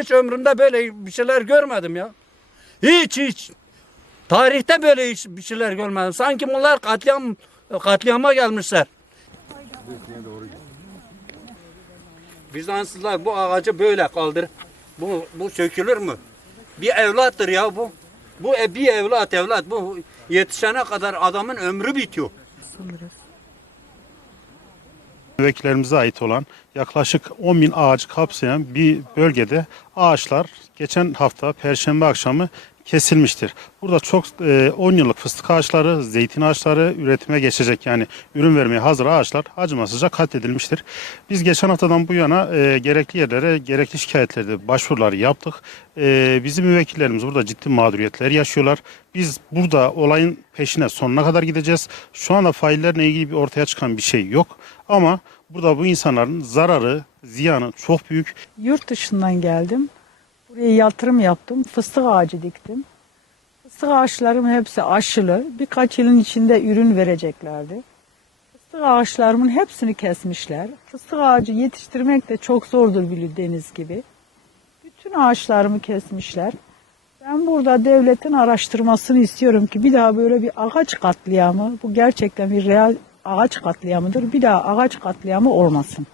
Hiç ömrümde böyle bir şeyler görmedim ya. Hiç hiç. Tarihte böyle hiç bir şeyler görmedim. Sanki bunlar katliam katliama gelmişler. Bizanslılar bu ağacı böyle kaldır. Bu bu sökülür mü? Bir evlattır ya bu. Bu e- bir evlat evlat. Bu yetişene kadar adamın ömrü bitiyor. Müvekkillerimize ait olan yaklaşık 10 bin ağacı kapsayan bir bölgede ağaçlar geçen hafta Perşembe akşamı kesilmiştir. Burada çok e, 10 yıllık fıstık ağaçları, zeytin ağaçları üretime geçecek yani ürün vermeye hazır ağaçlar acımasızca katledilmiştir. Biz geçen haftadan bu yana e, gerekli yerlere gerekli şikayetlerde başvuruları yaptık. E, bizim müvekkillerimiz burada ciddi mağduriyetler yaşıyorlar. Biz burada olayın peşine sonuna kadar gideceğiz. Şu anda faillerle ilgili bir ortaya çıkan bir şey yok. Ama burada bu insanların zararı, ziyanı çok büyük. Yurt dışından geldim. Buraya yatırım yaptım. Fıstık ağacı diktim. Fıstık ağaçlarım hepsi aşılı. Birkaç yılın içinde ürün vereceklerdi. Fıstık ağaçlarımın hepsini kesmişler. Fıstık ağacı yetiştirmek de çok zordur bildiğiniz gibi. Bütün ağaçlarımı kesmişler. Ben burada devletin araştırmasını istiyorum ki bir daha böyle bir ağaç katliamı, bu gerçekten bir real ağaç katliamıdır. Bir daha ağaç katliamı olmasın.